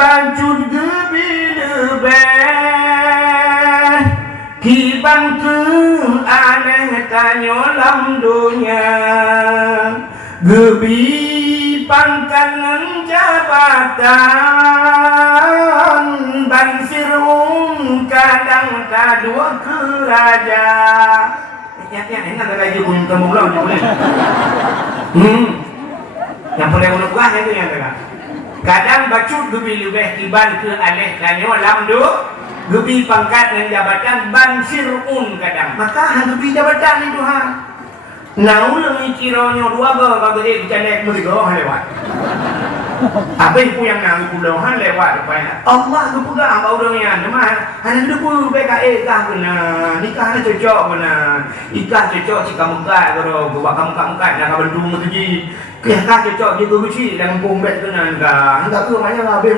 bancut gebilebeh kibang ke aneh tanyo lam dunia gebi pangkanan jabatan bansir kadang kadua ke raja ya enak lagi pun temu ulang yang boleh menukah itu yang tengah kadang bacut gebi lebih kiban ke aleh tanyo lamdu gebi pangkat dan jabatan bansirun kadang maka gebi jabatan itu nau lengi cironyo dua bagade dicandek merigo lewat apa itu yang nang pulau lewat rupanya Allah tu pegang kau dunia nemah hanya tu pun PKE kah benar nikah ni cocok benar ikah cocok jika muka kalau buat kamu nak bentuk tu ji kah cocok dia tu dan kumbet benar enggak ke banyak habis